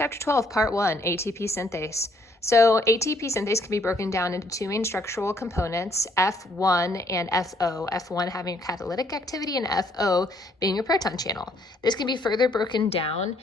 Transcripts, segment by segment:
Chapter 12, Part 1, ATP synthase. So ATP synthase can be broken down into two main structural components, F1 and FO, F1 having your catalytic activity and FO being your proton channel. This can be further broken down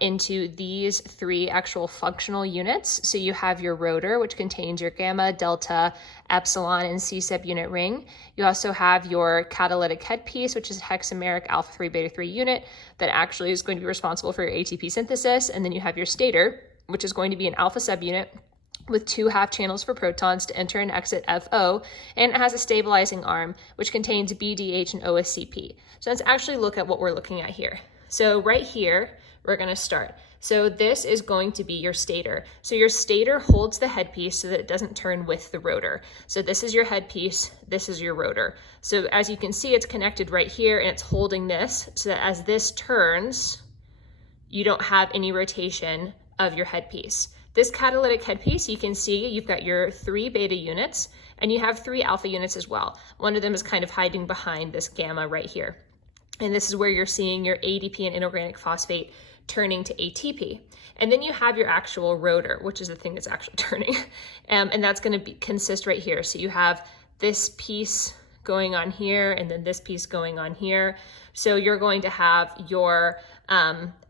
into these three actual functional units. So you have your rotor, which contains your gamma, delta, epsilon, and C subunit ring. You also have your catalytic headpiece, which is a hexameric alpha 3 beta 3 unit that actually is going to be responsible for your ATP synthesis. And then you have your stator, which is going to be an alpha subunit with two half channels for protons to enter and exit FO, and it has a stabilizing arm, which contains BDH and OSCP. So let's actually look at what we're looking at here. So right here, we're gonna start. So this is going to be your stator. So your stator holds the headpiece so that it doesn't turn with the rotor. So this is your headpiece, this is your rotor. So as you can see, it's connected right here and it's holding this so that as this turns, you don't have any rotation of your headpiece. This catalytic headpiece, you can see you've got your 3 beta units and you have 3 alpha units as well. One of them is kind of hiding behind this gamma right here. And this is where you're seeing your ADP and inorganic phosphate turning to ATP. And then you have your actual rotor, which is the thing that's actually turning. And that's gonna consist right here. So you have this piece going on here and then this piece going on here. So you're going to have your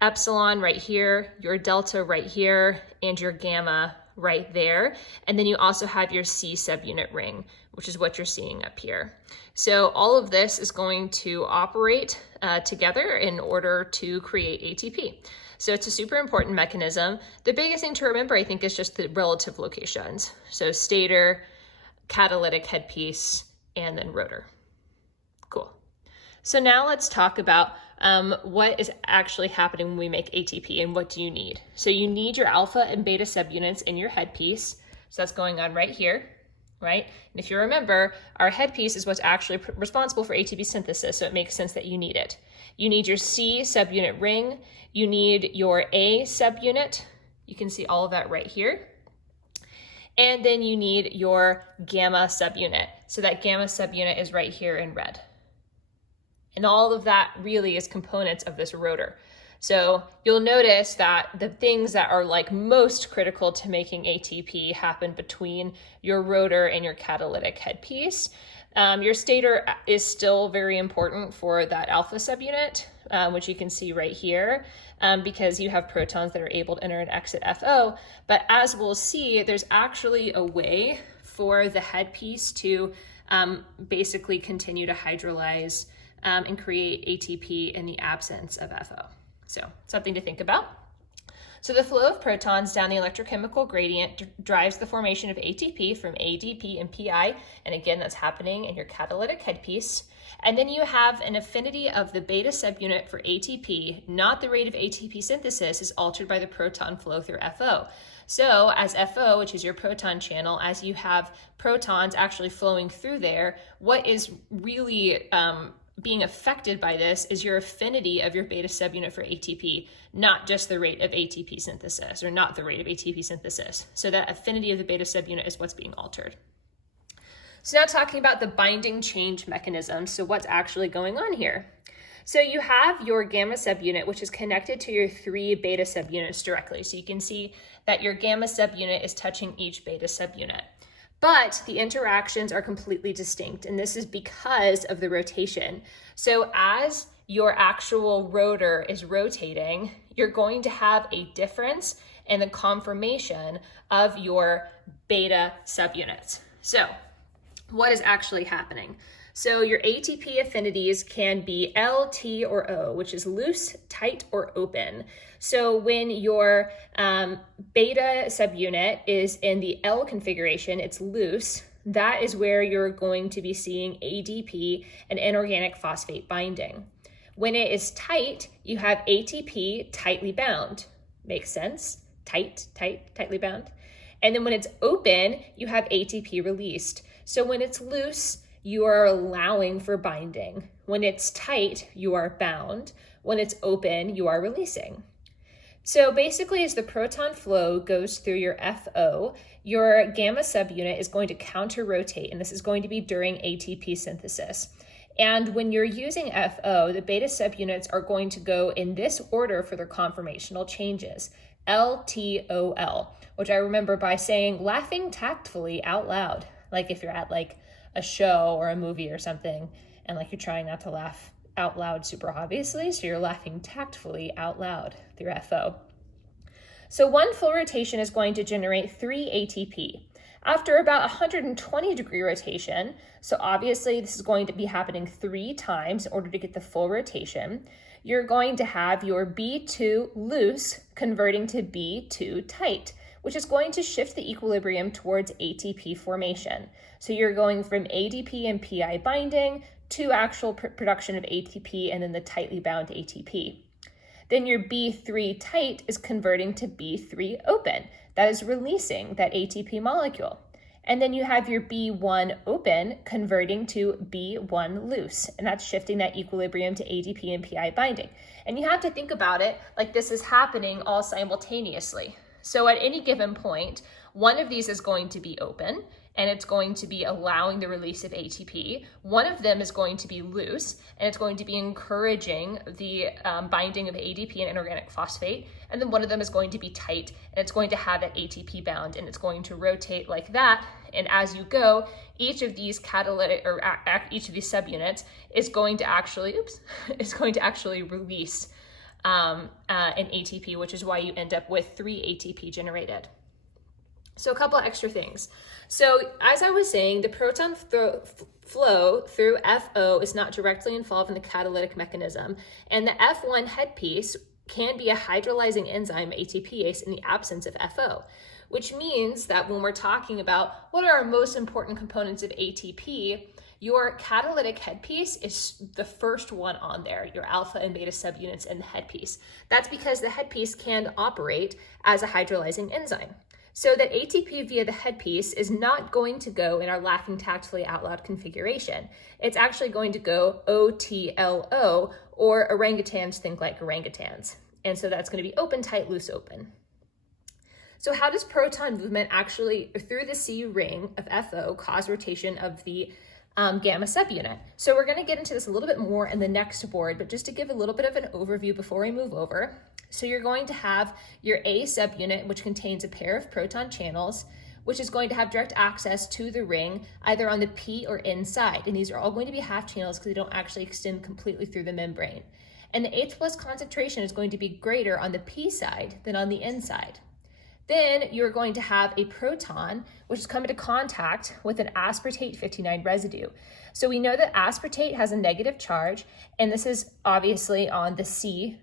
epsilon right here, your delta right here, and your gamma right there. And then you also have your C subunit ring, which is what you're seeing up here. So all of this is going to operate together in order to create ATP. So it's a super important mechanism. The biggest thing to remember, I think, is just the relative locations. So stator, catalytic headpiece, and then rotor. Cool. So now let's talk about what is actually happening when we make ATP and what do you need. So you need your alpha and beta subunits in your headpiece. So that's going on right here, right? And if you remember, our headpiece is what's actually responsible for ATP synthesis, so it makes sense that you need it. You need your C subunit ring. You need your A subunit. You can see all of that right here. And then you need your gamma subunit. So that gamma subunit is right here in red. And all of that really is components of this rotor. So you'll notice that the things that are like most critical to making ATP happen between your rotor and your catalytic headpiece. Your stator is still very important for that alpha subunit, which you can see right here, because you have protons that are able to enter and exit FO. But as we'll see, there's actually a way for the headpiece to basically continue to hydrolyze and create ATP in the absence of FO. So something to think about. So the flow of protons down the electrochemical gradient drives the formation of ATP from ADP and PI. And again, that's happening in your catalytic headpiece. And then you have an affinity of the beta subunit for ATP, not the rate of ATP synthesis, is altered by the proton flow through FO. So as FO, which is your proton channel, as you have protons actually flowing through there, what is really being affected by this is your affinity of your beta subunit for ATP, not just the rate of ATP synthesis, or not the rate of ATP synthesis. So that affinity of the beta subunit is what's being altered. So now talking about the binding change mechanism. So what's actually going on here? So you have your gamma subunit, which is connected to your 3 beta subunits directly. So you can see that your gamma subunit is touching each beta subunit. But the interactions are completely distinct, and this is because of the rotation. So as your actual rotor is rotating, you're going to have a difference in the conformation of your beta subunits. So what is actually happening? So your ATP affinities can be L, T, or O, which is loose, tight, or open. So when your beta subunit is in the L configuration, it's loose, that is where you're going to be seeing ADP and inorganic phosphate binding. When it is tight, you have ATP tightly bound. Makes sense? Tightly bound. And then when it's open, you have ATP released. So when it's loose, you are allowing for binding. When it's tight, you are bound. When it's open, you are releasing. So basically, as the proton flow goes through your FO, your gamma subunit is going to counter-rotate, and this is going to be during ATP synthesis. And when you're using FO, the beta subunits are going to go in this order for their conformational changes. LTOL, which I remember by saying laughing tactfully out loud. Like if you're at like a show or a movie or something and like you're trying not to laugh out loud super obviously, so you're laughing tactfully out loud through FO. So one full rotation is going to generate 3 ATP. After about 120 degree rotation, so obviously this is going to be happening 3 times in order to get the full rotation, you're going to have your B2 loose converting to B2 tight, which is going to shift the equilibrium towards ATP formation. So you're going from ADP and PI binding to actual production of ATP and then the tightly bound ATP. Then your B3 tight is converting to B3 open. That is releasing that ATP molecule. And then you have your B1 open converting to B1 loose, and that's shifting that equilibrium to ADP and PI binding. And you have to think about it like this is happening all simultaneously. So at any given point, one of these is going to be open, and it's going to be allowing the release of ATP. One of them is going to be loose, and it's going to be encouraging the binding of ADP and inorganic phosphate. And then one of them is going to be tight, and it's going to have that ATP bound, and it's going to rotate like that. And as you go, each of these catalytic, or each of these subunits is going to actually, release an ATP, which is why you end up with 3 ATP generated. So a couple extra things. So as I was saying, the proton flow through FO is not directly involved in the catalytic mechanism, and the F1 headpiece can be a hydrolyzing enzyme, ATPase, in the absence of FO, which means that when we're talking about what are our most important components of ATP, your catalytic headpiece is the first one on there, your alpha and beta subunits in the headpiece. That's because the headpiece can operate as a hydrolyzing enzyme. So that ATP via the headpiece is not going to go in our laughing tactfully out loud configuration. It's actually going to go OTLO, or orangutans think like orangutans. And so that's going to be open, tight, loose, open. So how does proton movement actually, through the C ring of FO, cause rotation of the gamma subunit? So we're going to get into this a little bit more in the next board, but just to give a little bit of an overview before we move over. So you're going to have your A subunit, which contains a pair of proton channels, which is going to have direct access to the ring, either on the P or N side. And these are all going to be half channels because they don't actually extend completely through the membrane. And the H+ concentration is going to be greater on the P side than on the N side. Then you're going to have a proton, which is coming into contact with an aspartate 59 residue. So we know that aspartate has a negative charge, and this is obviously on the C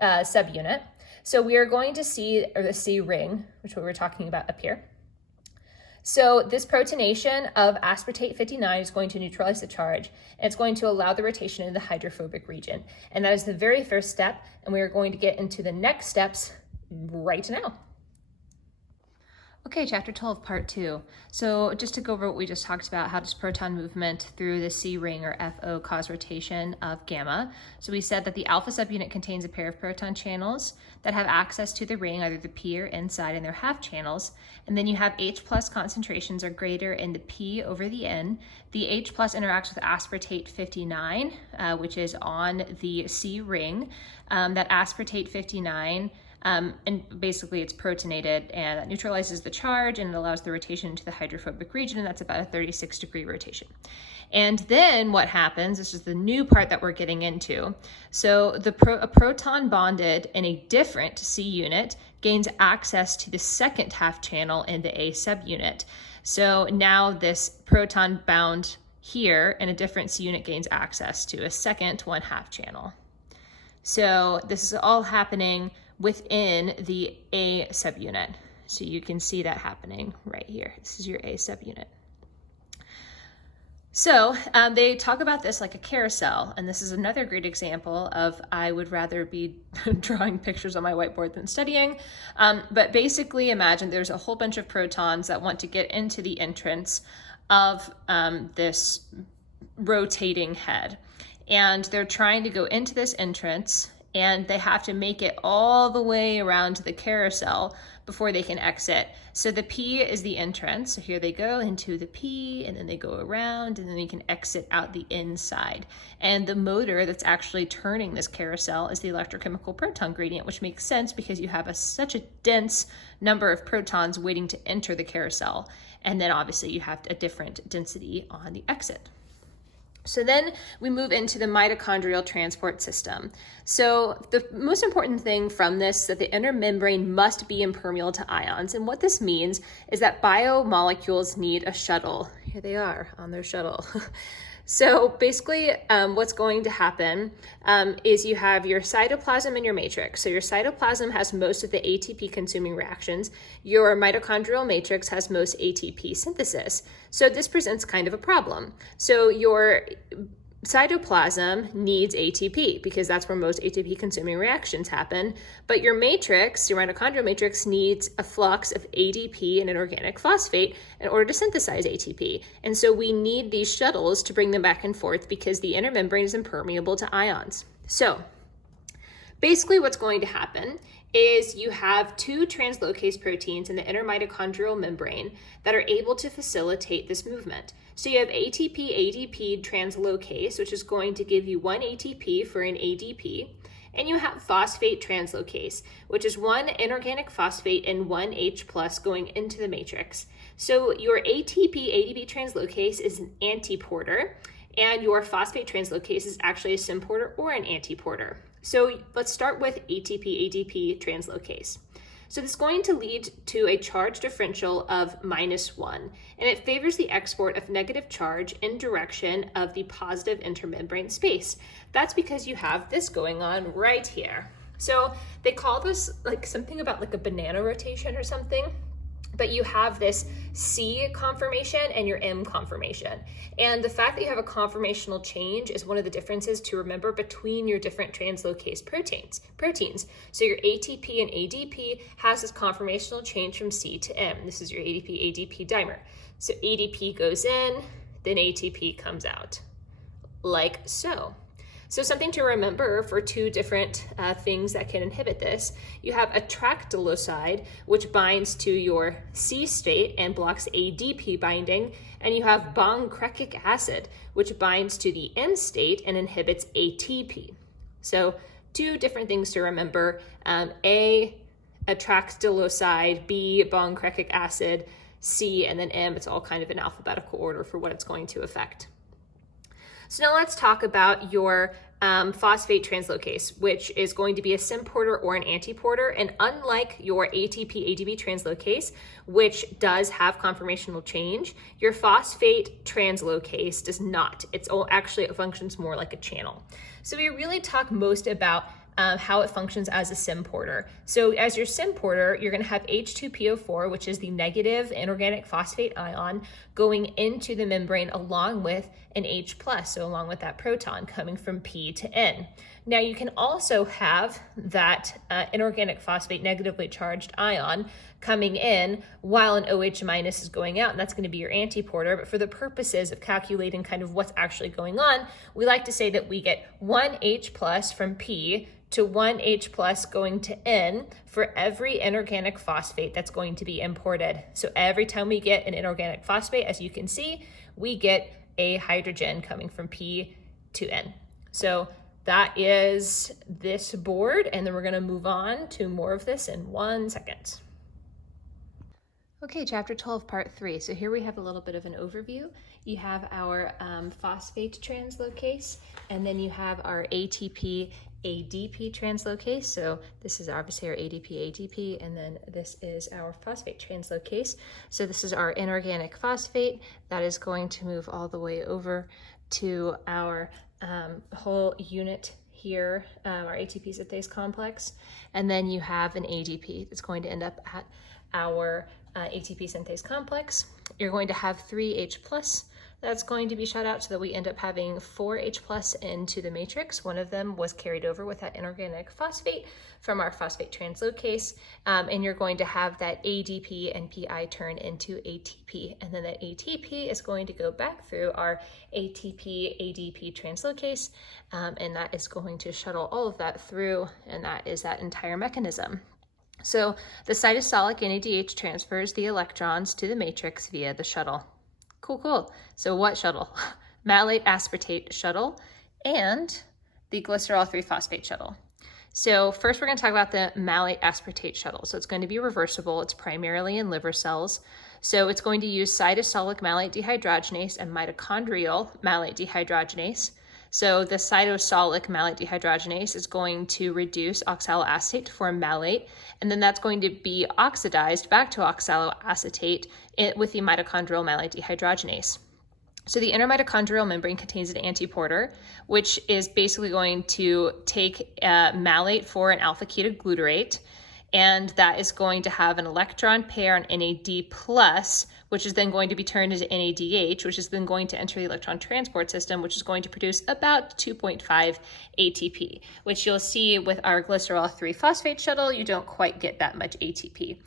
subunit. So we are going to see, or the C ring, which we were talking about up here. So this protonation of aspartate 59 is going to neutralize the charge, and it's going to allow the rotation in the hydrophobic region. And that is the very first step, and we are going to get into the next steps right now. Okay, chapter 12, part 2. So just to go over what we just talked about, how does proton movement through the C ring or FO cause rotation of gamma? So we said that the alpha subunit contains a pair of proton channels that have access to the ring, either the P or N side, and they're half channels. And then you have H+ concentrations are greater in the P over the N. The H+ interacts with aspartate 59, which is on the C ring. That aspartate 59 and basically it's protonated, and that neutralizes the charge and it allows the rotation into the hydrophobic region, and that's about a 36 degree rotation. And then what happens, this is the new part that we're getting into. So a proton bonded in a different C unit gains access to the second half channel in the A subunit. So now this proton bound here in a different C unit gains access to a second 1/2 channel. So this is all happening within the A subunit. So you can see that happening right here. This is your A subunit. So they talk about this like a carousel, and this is another great example of I would rather be drawing pictures on my whiteboard than studying. But basically imagine there's a whole bunch of protons that want to get into the entrance of this rotating head. And they're trying to go into this entrance, and they have to make it all the way around to the carousel before they can exit. So the P is the entrance. So here they go into the P, and then they go around, and then they can exit out the inside. And the motor that's actually turning this carousel is the electrochemical proton gradient, which makes sense because you have such a dense number of protons waiting to enter the carousel. And then obviously you have a different density on the exit. So then we move into the mitochondrial transport system. So the most important thing from this is that the inner membrane must be impermeable to ions. And what this means is that biomolecules need a shuttle. Here they are on their shuttle. So basically what's going to happen is you have your cytoplasm and your matrix. So your cytoplasm has most of the ATP consuming reactions. Your mitochondrial matrix has most ATP synthesis. So this presents kind of a problem. So your cytoplasm needs ATP because that's where most ATP consuming reactions happen. But your matrix, your mitochondrial matrix, needs a flux of ADP and an organic phosphate in order to synthesize ATP. And so we need these shuttles to bring them back and forth because the inner membrane is impermeable to ions. So basically what's going to happen is you have two translocase proteins in the inner mitochondrial membrane that are able to facilitate this movement. So you have ATP-ADP translocase, which is going to give you one ATP for an ADP, and you have phosphate translocase, which is one inorganic phosphate and one H plus going into the matrix. So your ATP-ADP translocase is an antiporter, and your phosphate translocase is actually a symporter or an antiporter. So let's start with ATP-ADP translocase. So this is going to lead to a charge differential of -1, and it favors the export of negative charge in direction of the positive intermembrane space. That's because you have this going on right here. So they call this like something about like a banana rotation or something, but you have this C conformation and your M conformation. And the fact that you have a conformational change is one of the differences to remember between your different translocase proteins. So your ATP and ADP has this conformational change from C to M. This is your ADP-ADP dimer. So ADP goes in, then ATP comes out, like so. So something to remember for two different things that can inhibit this. You have atractyloside, which binds to your C state and blocks ADP binding, and you have bongkrecic acid, which binds to the M state and inhibits ATP. So two different things to remember. A, atractyloside, B, bongkrecic acid, C, and then M. It's all kind of in alphabetical order for what it's going to affect. So now let's talk about your phosphate translocase, which is going to be a symporter or an antiporter. And unlike your ATP-ADP translocase, which does have conformational change, your phosphate translocase does not. It functions more like a channel. So we really talk most about how it functions as a symporter. So as your symporter, you're going to have H2PO4, which is the negative inorganic phosphate ion, going into the membrane along with an H+, so along with that proton coming from P to N. Now you can also have that inorganic phosphate negatively charged ion coming in while an OH- is going out, and that's going to be your antiporter. But for the purposes of calculating kind of what's actually going on, we like to say that we get one H+ from P to one H+ going to N for every inorganic phosphate that's going to be imported. So every time we get an inorganic phosphate, as you can see, we get a hydrogen coming from P to N. So that is this board, and then we're going to move on to more of this in 1 second. Okay, chapter 12, part 3. So here we have a little bit of an overview. You have our phosphate translocase, and then you have our ATP-ADP translocase. So this is obviously our ADP-ATP, and then this is our phosphate translocase. So this is our inorganic phosphate that is going to move all the way over to our whole unit here, our ATP synthase complex. And then you have an ADP that's going to end up at our ATP synthase complex. You're going to have 3 H+ that's going to be shut out so that we end up having 4 H plus into the matrix. One of them was carried over with that inorganic phosphate from our phosphate translocase, and you're going to have that ADP and PI turn into ATP, and then that ATP is going to go back through our ATP ADP translocase, and that is going to shuttle all of that through, and that is that entire mechanism. So the cytosolic NADH transfers the electrons to the matrix via the shuttle. Cool. So what shuttle? Malate aspartate shuttle and the glycerol 3-phosphate shuttle. So first we're going to talk about the malate aspartate shuttle. So it's going to be reversible. It's primarily in liver cells. So it's going to use cytosolic malate dehydrogenase and mitochondrial malate dehydrogenase. So the cytosolic malate dehydrogenase is going to reduce oxaloacetate to form malate, and then that's going to be oxidized back to oxaloacetate with the mitochondrial malate dehydrogenase. So the inner mitochondrial membrane contains an antiporter, which is basically going to take malate for an alpha-ketoglutarate, and that is going to have an electron pair on NAD+, which is then going to be turned into NADH, which is then going to enter the electron transport system, which is going to produce about 2.5 ATP, which you'll see with our glycerol 3-phosphate shuttle, you don't quite get that much ATP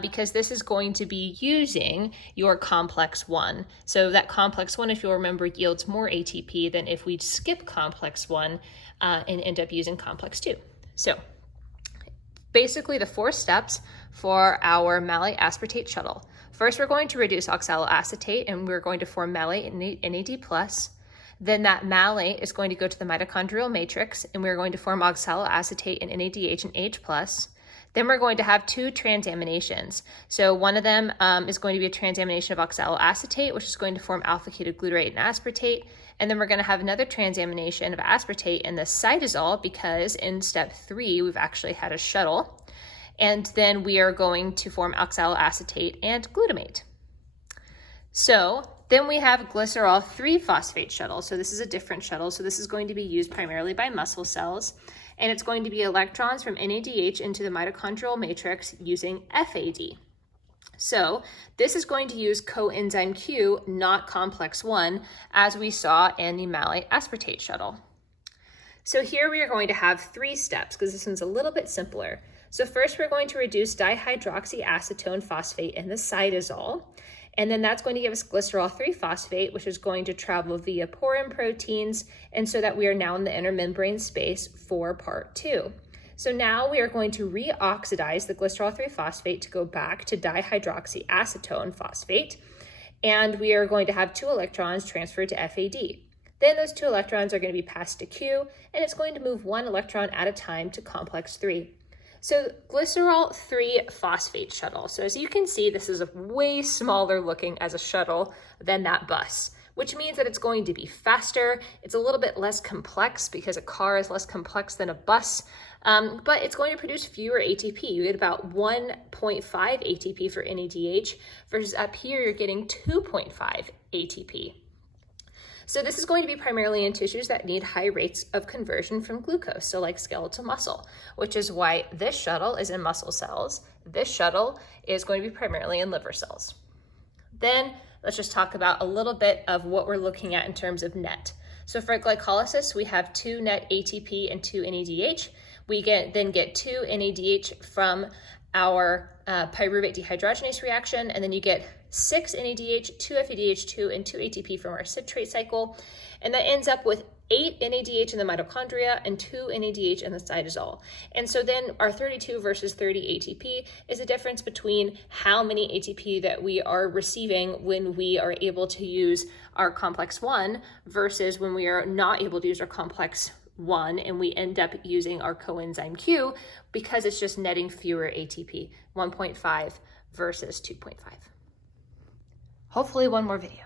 because this is going to be using your complex 1. So that complex 1, if you'll remember, yields more ATP than if we skip complex 1 and end up using complex 2. So basically the 4 steps for our malate aspartate shuttle. First, we're going to reduce oxaloacetate and we're going to form malate NAD+. Then that malate is going to go to the mitochondrial matrix and we're going to form oxaloacetate and NADH and H+. Then we're going to have 2 transaminations. So one of them is going to be a transamination of oxaloacetate, which is going to form alpha-ketoglutarate and aspartate. And then we're going to have another transamination of aspartate in the cytosol because in step 3, we've actually had a shuttle. And then we are going to form oxaloacetate and glutamate. So then we have glycerol 3-phosphate shuttle. So this is a different shuttle. So this is going to be used primarily by muscle cells. And it's going to be electrons from NADH into the mitochondrial matrix using FAD. So this is going to use coenzyme Q, not complex 1, as we saw in the malate aspartate shuttle. So here we are going to have 3 steps because this one's a little bit simpler. So first we're going to reduce dihydroxyacetone phosphate in the cytosol, and then that's going to give us glycerol 3-phosphate, which is going to travel via porin proteins, and so that we are now in the intermembrane space for part 2. So now we are going to reoxidize the glycerol 3-phosphate to go back to dihydroxyacetone phosphate, and we are going to have 2 electrons transferred to FAD. Then those 2 electrons are going to be passed to Q, and it's going to move 1 electron at a time to complex 3. So glycerol 3-phosphate shuttle. So as you can see, this is a way smaller looking as a shuttle than that bus, which means that it's going to be faster. It's a little bit less complex because a car is less complex than a bus, but it's going to produce fewer ATP. You get about 1.5 ATP for NADH versus up here, you're getting 2.5 ATP. So this is going to be primarily in tissues that need high rates of conversion from glucose, so like skeletal muscle, which is why this shuttle is in muscle cells. This shuttle is going to be primarily in liver cells. Then let's just talk about a little bit of what we're looking at in terms of net. So for glycolysis, we have 2 net ATP and 2 NADH. We then get 2 NADH from our pyruvate dehydrogenase reaction, and then you get 6 NADH, 2 FADH2, and 2 ATP from our citrate cycle. And that ends up with 8 NADH in the mitochondria and 2 NADH in the cytosol. And so then our 32 versus 30 ATP is a difference between how many ATP that we are receiving when we are able to use our complex 1 versus when we are not able to use our complex 1 and we end up using our coenzyme Q because it's just netting fewer ATP, 1.5 versus 2.5. Hopefully one more video.